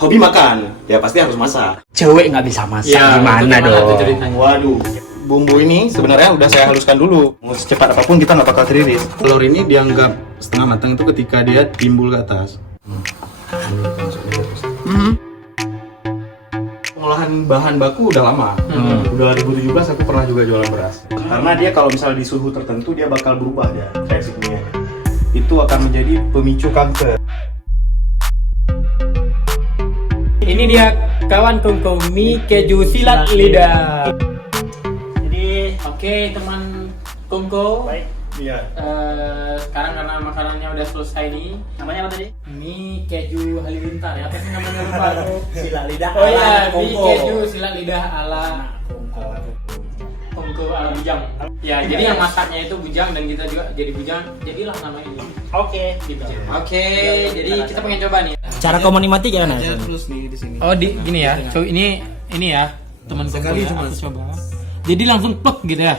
hobi makan, ya pasti harus masak. Cewek nggak bisa masak Ya, gimana dong? Waduh, bumbu ini sebenarnya udah saya haluskan dulu. Mau secepat apapun kita nggak bakal teriris. Telur ini dianggap setengah matang itu ketika dia timbul ke atas. Pengolahan bahan baku udah lama. Udah 2017 aku pernah juga jualan beras. Karena dia kalau misalnya di suhu tertentu dia bakal berubah ya reaksi kimianya. Itu akan menjadi pemicu kanker. Ini dia kawan kongko mie keju silat lidah. Jadi oke teman kongko. Baik. Iya. Sekarang karena makanannya udah selesai nih. Namanya apa tadi? Mie keju halilintar ya. Apa sih namanya lupa aku. Sila lidah. Oh iya, ala mie Kongko. keju silat lidah ala kongko ala bujang. Ya, jadi yang masaknya itu bujang dan kita juga jadi bujang. Jadilah nama ini. Oke. Gitu. Oke, jadi kita pengen coba nih. Cara kau menikmati gimana? Aja terus nih di sini. Oh, gini ya. So ini ya, teman Sekali kongko ya, cuma. aku coba. Jadi langsung plek gitu ya.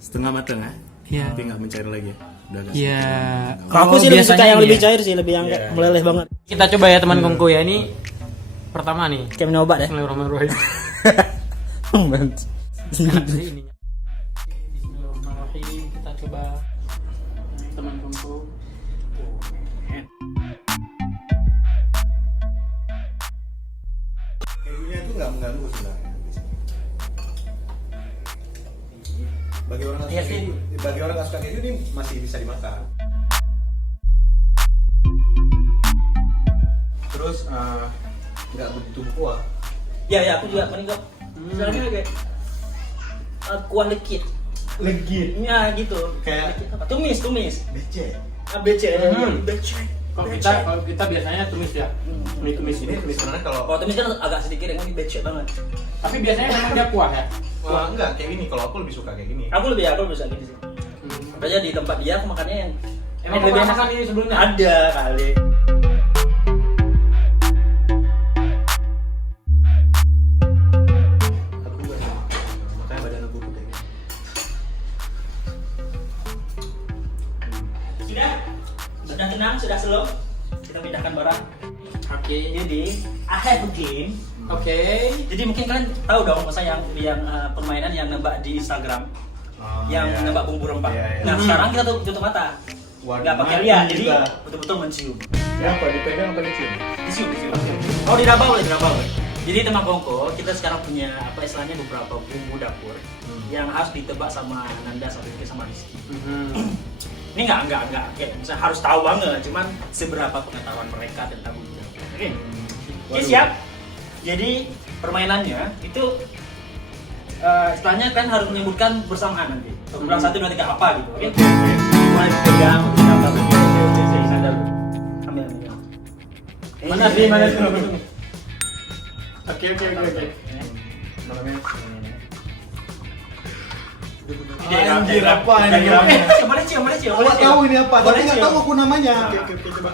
Setengah matang ya. Iya. Tapi nggak mencair lagi ya. Udah agak Iya. Kalau aku sih lebih suka yang lebih cair sih, lebih yang Iya. kayak meleleh banget. Kita coba ya teman kongko ya. Ini pertama nih. Kayak minum obat ya. Bismillahirrahmanirrahim. Enak Sih ininya. Bismillahirrahmanirrahim. Kita coba teman kongko. Kejunya itu nggak mengganggu sebenarnya. Bagi orang Iya sih. bagi orang nggak suka keju ini masih bisa dimakan. Terus nggak begitu kuah. Ya, aku juga paling kok. Misalnya kayak kuah lekit. Legit. Ya gitu. Kayak Lekit apa? Tumis. becek. ABC. Hmm. Becek. Kalau kita biasanya tumis ya. Mie tumis Ini sebenarnya kalau Kalau tumis kan agak sedikit yang ini becek banget. Tapi biasanya memang dia kuah ya. wah, enggak kayak gini. Kalau aku lebih suka kayak gini. Aku lebih suka gini sih. Makanya di tempat dia aku makannya yang Emang lebih pernah enak. makan ini sebelumnya? Ada kali. Aku enggak suka. Makanya badan aku putih. Sudah tenang, sudah slow. Kita pindahkan barang. Oke. Jadi, I have a game. Oke. Jadi mungkin kalian tahu dong masa yang permainan yang nebak di Instagram, yang iya. nebak bumbu rempah. Iya, iya. Nah sekarang kita tutup mata, Waduh, nggak pakai mati lihat, jadi kita. betul-betul mencium. Ini apa? Dipegang apa dicium? Dicium. Oh diraba boleh. Jadi teman kongko, kita sekarang punya apa istilahnya beberapa bumbu dapur yang harus ditebak sama Nanda sama Rizky. Ini nggak kayak misalnya harus tahu banget, cuman seberapa pengetahuan mereka tentang bumbu dapur. Oke, Waduh. siap. Jadi permainannya itu istilahnya kan harus menyebutkan bersamaan nanti. Bilang 1, 2, 3 apa gitu. Oke. Mulai pegang apa saya sadar. Ambil. Mana sih? Oke. Anjir, apa ini? Boleh cium. Aku nggak tahu ini apa, tapi Boleh nggak cium. tahu aku namanya. Nah. Oke, coba.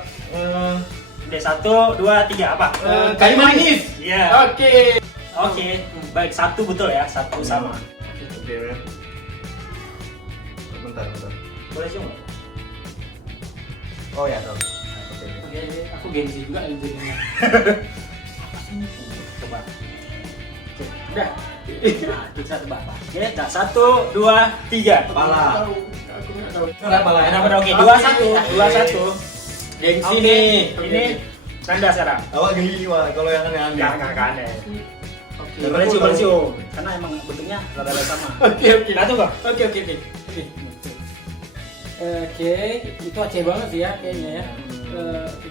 Oke, 1, 2, 3 apa? Kayu manis. Iya. Oke. Oke. Baik, 1 betul ya, 1 sama. Oke, Ben. Bentar. Boleh cium nggak? Oh ya, tahu. Oke, aku gengsi juga jadinya. Coba. Udah. Nah, kita tebak. Oke, dah 1, 2, 3. Kepala. Aku nggak tahu. Enak benar. Oke, 2, 1. Gengsi Oke, nih. ini Nanda sekarang. Awak geli wah kalau yang aneh-aneh. Enggak aneh. Oke. Boleh cium. Karena emang bentuknya rada-rada sama. Oke. Satu kok. Oke. Oke, itu Aceh banget sih ya kayaknya ya. Oke.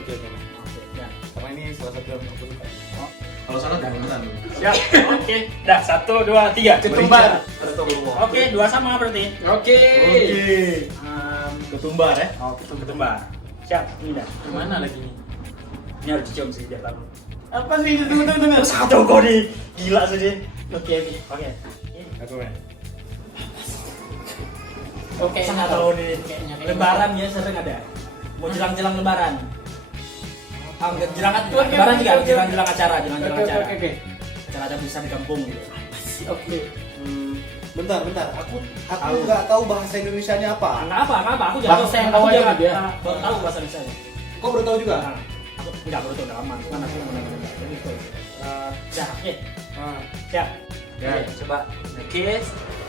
Oke. Oke, ya. Karena ini salah satu yang aku suka. Kalau salah jangan beneran. Siap. Oke. Dah, 1, 2, 3. Ketumbar. Oke, 2 sama berarti. Oke. Ketumbar ya. Oh, ketumbar. Siap, ini dah. Gimana lagi nih? Ini harus dicium sih biar tahu. Apa sih? Tunggu. Satu kok di gila sih. Oke. Oke. Aku ya. Oke, Sangat nggak tahu nih. Kayaknya. Lebaran ya sering ada. Mau jelang-jelang lebaran. Jelang Oke, lebaran juga, oke. jelang-jelang acara, jelang-jelang acara. Oke. Acara ada besar di kampung gitu. Oke. Bentar. Aku nggak tahu bahasa Indonesianya apa. Nggak apa, aku Bahasa yang tahu aja dia. Baru tahu bahasa Indonesia. Kau baru tahu juga? Nah, aku nggak baru tahu, udah lama. Cuman aku benar-benar jadi itu. Ya, oke. Siap. Ya. Oke, coba. Oke.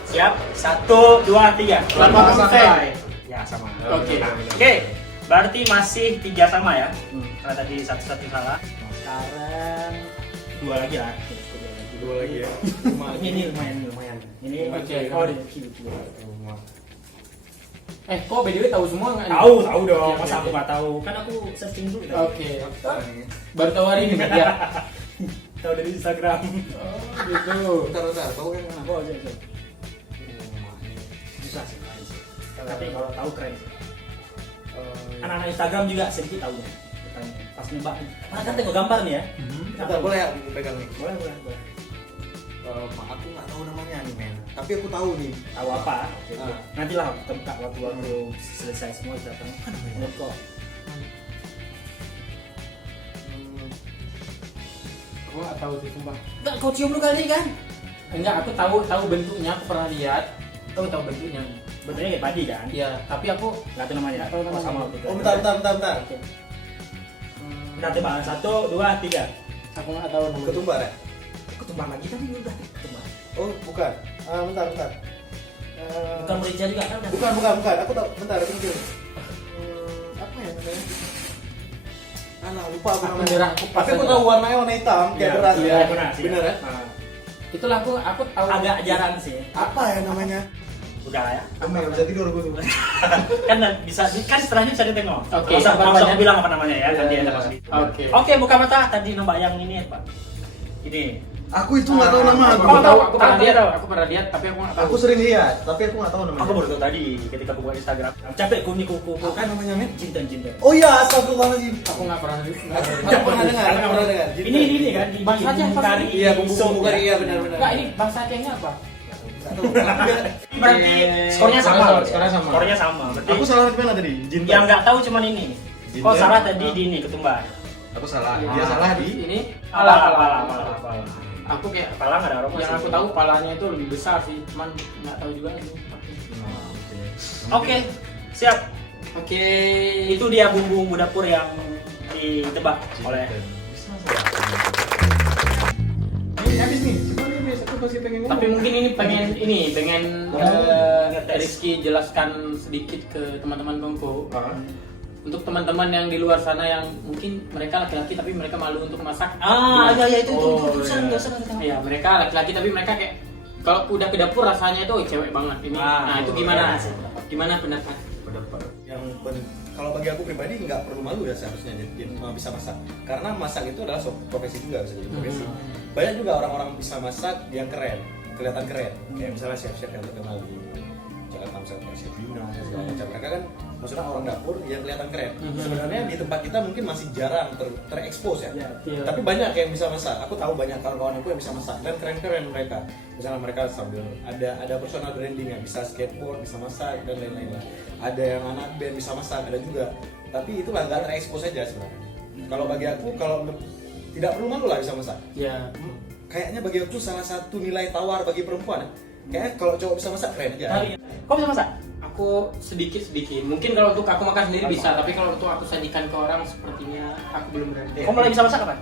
Siap. 1, 2, 3. Selamat selesai. Ya, sama. Oke. Oke. Berarti masih 3 sama ya. Karena tadi satu salah. Sekarang 2 lagi lah. Dua lagi ya. Ini lumayan. Ini Oke. oh, ini kiri. Kok BDW tahu semua nggak? Tahu dong. Oke, Masa oke. aku nggak tahu? Kan aku searching dulu. Oke. Baru tahu hari ini ya. Tahu dari Instagram. Oh, gitu. Bentar. Tahu yang mana? Oh, iya. Susah sih, keren sih. Tapi kalau tahu keren sih. Anak-anak Instagram juga sedikit tahu ya. Pas nebak. Nah, kan tengok gambar nih ya. Bentar, boleh ya dipegang nih? Boleh. Aku nggak tahu namanya nih men. Tapi aku tahu nih. Tahu apa? Oke. Ah. Nanti lah tempat waktu selesai semua kita tahu. Menurut kok. Aku nggak tahu sih sumpah. Enggak, kau cium dulu kali kan? Enggak, aku tahu bentuknya, aku pernah lihat. Tahu bentuknya. Bentuknya kayak padi kan? Iya, tapi aku Nggak tahu namanya. Nggak tahu namanya. Sama gitu. Oh bentar. Oke. Udah tebak 1, 2, 3. aku nggak tahu namanya. Ketumbar ya? Ketumbar lagi tadi udah ketumbar. Oh bukan. Bentar. Bukan merica juga kan? Bukan. Aku tahu. Bentar, aku mikir. Apa ya namanya? Lupa aku Aku namanya. nyerah, aku pas Tapi aku aja. tahu warnanya warna hitam kayak beras. Iya, benar sih. Bener ya? Nah, Itulah aku tahu. agak jarang sih. Apa ya namanya? Udah lah ya. Kamu nggak bisa tidur aku tuh. Kan bisa kan setelahnya bisa ditengok. Oke, Nggak usah sabarnya. aku bilang apa namanya ya. Nanti Iya, ada iya. pas. Oke. Oke, buka mata tadi nembak yang ini Pak. Ini. Aku itu nggak tahu nama. Aku tahu, aku pernah Aku lihat, tahu. aku pernah lihat, tapi aku nggak tahu. Aku sering lihat, tapi aku nggak tahu namanya. Aku baru tahu tadi ketika aku buat Instagram. Capek kuku Apa namanya men? cinta. Oh iya, astagfirullahaladzim. Aku nggak pernah lihat. Nggak pernah dengar. Ini kan di Bangsa aja, bumbu apa? kari. Iya, bumbu sop, kari, ya. iya benar-benar. Enggak, ini bangsa Acehnya apa? Berarti skornya sama. Skornya sama. Skornya sama. Berarti Aku salah di mana tadi? Jinten. yang nggak tahu cuman ini. Jinten. Kok salah tadi di ini ketumbar. Aku salah. Iya. Dia salah di. Ini Pala. Aku kayak Pala nggak ada aroma. yang sih. aku tahu palanya itu lebih besar sih, cuman nggak tahu juga sih. Oke, siap. Oke. Itu dia bumbu dapur yang ditebak oleh. Ini habis nih. Cuma ini biasa aku masih pengen ngomong. Tapi mungkin ini pengen Ngetes. Rizky jelaskan sedikit ke teman-teman Bangko. Ah. Untuk teman-teman yang di luar sana yang mungkin mereka laki-laki tapi mereka malu untuk masak. Iya itu Oh, sering iya. Iya, mereka laki-laki tapi mereka kayak kalau udah ke dapur rasanya itu cewek banget ini. Nah, itu gimana? Gimana pendapat? Kalau bagi aku pribadi nggak perlu malu ya seharusnya dia bisa masak. Karena masak itu adalah profesi juga, bisa jadi profesi. Banyak juga orang-orang bisa masak yang keren, kelihatan keren. Kayak misalnya chef-chef yang terkenal di Jakarta, misalnya kayak Chef Yuna dan segala macam. Mereka kan maksudnya orang dapur yang kelihatan keren. Sebenarnya di tempat kita mungkin masih jarang terekspos ya. Iya. Tapi banyak yang bisa masak. Aku tahu banyak kawan-kawan aku yang bisa masak dan keren-keren mereka. Misalnya mereka sambil ada personal branding yang bisa skateboard, bisa masak dan lain-lain lah. Ada yang anak band bisa masak, ada juga. Tapi itulah nggak terekspos aja sebenarnya. Kalau bagi aku kalau tidak perlu malu lah bisa masak. Ya. Kayaknya bagi aku salah satu nilai tawar bagi perempuan. Kayaknya kalau cowok bisa masak keren aja. Kok bisa masak? Aku sedikit. Mungkin kalau untuk aku makan sendiri bisa, tapi kalau untuk aku sajikan ke orang sepertinya aku belum berani. Kok mulai bisa masak kapan?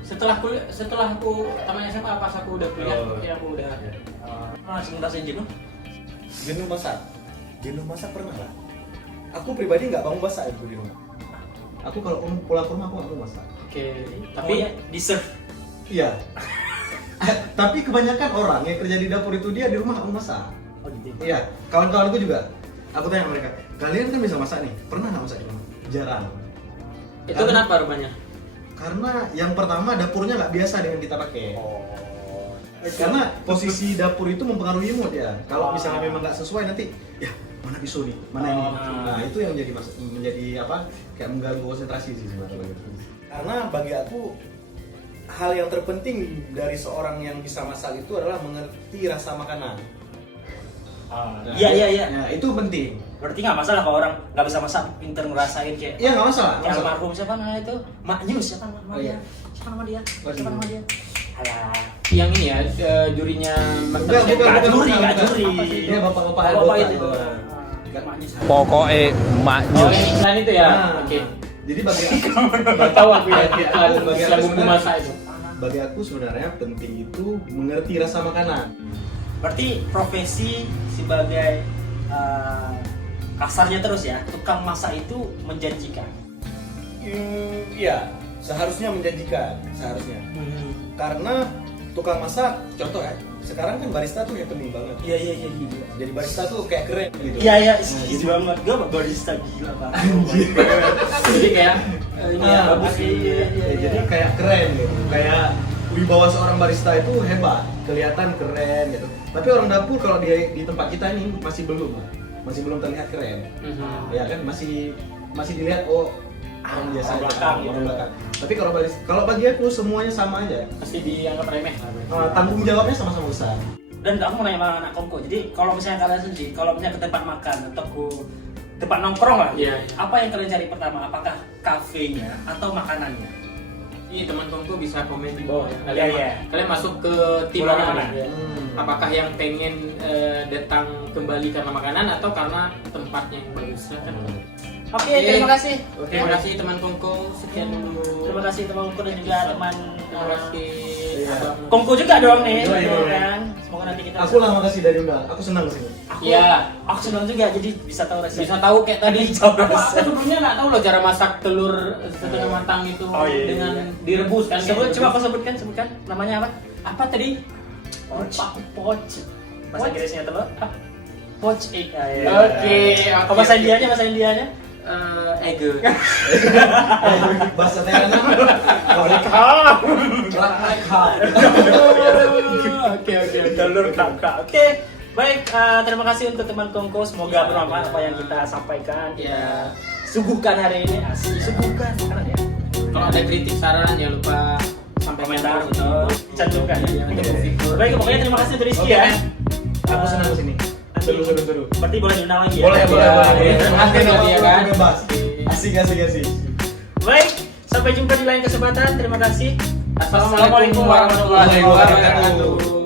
Setelah aku tamat SMA pas aku udah kuliah, ya aku udah. Sebentar saya jenuh. Jenuh masak pernah lah. Aku pribadi nggak mau masak itu di rumah. Aku kalau pulang ke rumah aku nggak mau masak. Oke, Tapi tapi di serve. Iya. Tapi kebanyakan orang yang kerja di dapur itu dia di rumah nggak mau masak. Oh gitu. Iya, kawan-kawanku juga. Aku tanya ke mereka, kalian kan bisa masak nih, pernah nggak masak di rumah? Jarang. itu kenapa rupanya? Karena yang pertama dapurnya nggak biasa dengan kita pakai. Oh. Karena posisi dapur itu mempengaruhi mood ya. Kalau misalnya memang nggak sesuai nanti, ya mana pisau nih, mana ini. Nah itu yang menjadi apa? Kayak mengganggu konsentrasi sih sebenarnya. Karena bagi aku hal yang terpenting dari seorang yang bisa masak itu adalah mengerti rasa makanan. Iya. Nah, itu penting. Berarti nggak masalah kalau orang nggak bisa masak, pinter ngerasain kayak. Iya nggak masalah. Kayak almarhum siapa namanya itu? Mak Nyus siapa nama Oh, iya. dia? Siapa nama dia? Waduh. Siapa nama dia? Alah. Yang ini ya, jurinya Enggak, Masterchef. Nggak juri, bukan. nggak juri. Dia bapak-bapak Bapak anggota itu. itu. Pokoknya maknya. Oh, yang iklan itu ya. Nah, Oke. Jadi bagi Nggak tahu aku ya iklan Bagi iklan aku bumbu sebenarnya- masak itu. bagi aku sebenarnya penting itu mengerti rasa makanan. Berarti profesi sebagai kasarnya terus ya, tukang masak itu menjanjikan. Iya, seharusnya menjanjikan, seharusnya. Karena tukang masak, contoh ya, sekarang kan barista tuh happening banget. Iya. Jadi barista tuh kayak keren gitu. Iya, Nah, easy banget. Gue barista gila Pak. Jadi kayak Ini ya bagus sih. Jadi kayak keren gitu. Kayak wibawa seorang barista itu hebat, kelihatan keren gitu. Tapi orang dapur kalau dia di tempat kita ini masih belum terlihat keren. Ya kan masih dilihat orang biasa Orang aja, belakang orang gitu. belakang. Tapi kalau bagi aku semuanya sama aja. pasti dianggap remeh. Tanggung jawabnya sama-sama besar. Dan aku mau nanya sama anak kongko. Jadi kalau misalnya kalian sendiri, kalau misalnya ke tempat makan atau ke tempat nongkrong lah, Iya. apa yang kalian cari pertama? Apakah kafenya atau makanannya? Iya, teman-temanku bisa komen di bawah ya. Iya, iya. Kalian masuk ke tim Bolanya mana? mana? Ya. Apakah yang pengen datang kembali karena makanan atau karena tempatnya yang bagus? Silakan. Oke, terima kasih. Terima kasih teman Kongko. Sekian dulu. Terima kasih teman kongko dan juga teman Terima kasih. Iya. Abang. kongko juga dong nih. Iya. Kan? Semoga nanti kita Aku lah makasih dari undang. Aku senang kesini. Iya. Aku senang juga jadi bisa tahu resep. Bisa tahu kayak tadi. Coba. Aku sebelumnya nggak tahu loh cara masak telur setengah matang itu Oh, iya. dengan direbus kan. Coba aku sebutkan namanya apa? Apa tadi? Poch. Bahasa Inggrisnya telur. Poch egg. Ya, ya. Oke. Bahasa Indianya? Egg. Bahasa Thailand apa? Oke. Telur kakak. Oke. Baik, terima kasih untuk teman kongko. Semoga bermanfaat apa yang kita sampaikan. Ya. Suguhkan hari ini. Asli suguhkan makanan ya. Kalau ada kritik saran jangan lupa sampaikan Komentar terus untuk cantumkan ya. Untuk Victor. Baik, pokoknya terima kasih untuk Rizky Oke, ya. Aku senang kesini. Seru. Berarti boleh diundang lagi ya. Boleh. Nanti nanti ya kan. Bebas. Asik. Baik, sampai jumpa di lain kesempatan. Terima kasih. Assalamualaikum warahmatullahi wabarakatuh.